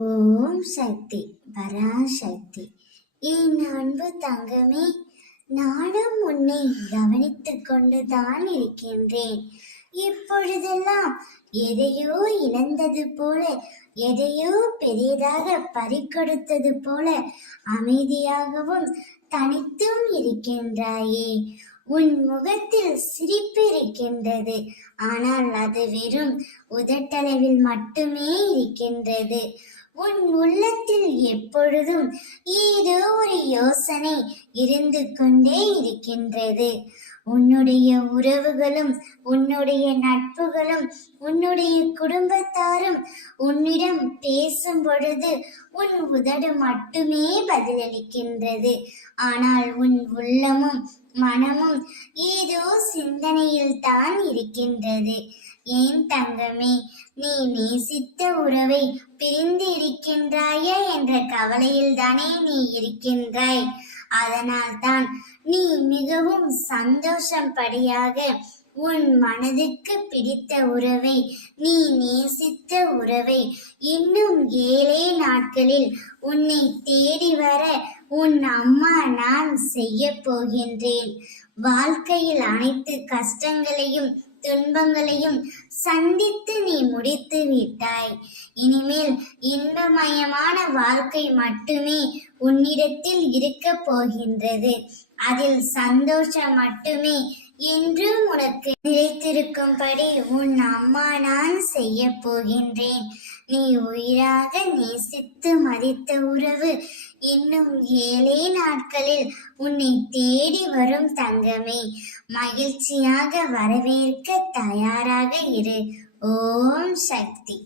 ஓம் சக்தி பராசக்தி. என் அன்பு தங்கமே, நானும் உன்னை கவனித்துக் கொண்டுதான் இருக்கின்றேன். இப்பொழுதெல்லாம் எதையோ இழந்தது போல, எதையோ பெரியதாக பறிகொடுத்தது போல அமைதியாகவும் தனித்தும் இருக்கின்றாயே. உன் முகத்தில் சிரிப்பு இருக்கின்றது, ஆனால் அது வெறும் உதட்டளவில் மட்டுமே இருக்கின்றது. உன் உள்ளத்தில் எப்பொழுதும் ஏதோ ஒரு யோசனை இருந்து கொண்டே இருக்கின்றது. உன்னுடைய உறவுகளும், உன்னுடைய நட்புகளும், உன்னுடைய குடும்பத்தாரும் உன்னிடம் பேசும் பொழுது உன் உதடு மட்டுமே பதிலளிக்கின்றது. ஆனால் உன் உள்ளமும் மனமும் ஏதோ சிந்தனையில் தான் இருக்கின்றது. ஏன் தங்கமே, நீ நேசித்த உறவை பிரிந்து இருக்கின்றாயா என்ற கவலையில் தானே நீ இருக்கின்றாய். அதனால் தான் நீ மிகவும் சந்தோஷப்படியாக உன் மனதுக்கு பிடித்த உறவை, நீ நேசித்த உறவை இன்னும் 7 நாட்களில் உன்னை தேடி வர உன் அம்மா நான் செய்ய போகின்றேன். வாழ்க்கையில் அனைத்து கஷ்டங்களையும் துன்பங்களையும் சந்தித்து நீ முடித்து விட்டாய். இனிமேல் இன்பமயமான வாழ்க்கை மட்டுமே உன்னிடத்தில் இருக்க போகின்றது. அதில் சந்தோஷம் மட்டுமே என்றும் உனக்கு நிலைத்திருக்கும்படி உன் அம்மா நான் செய்ய போகின்றேன். நீ உயிராக நேசித்து மதித்த உறவு இன்னும் 7 நாட்களில் உன்னை தேடி வரும் தங்கமே. மகிழ்ச்சியாக வரவேற்க தயாராக இரு. ஓம் சக்தி.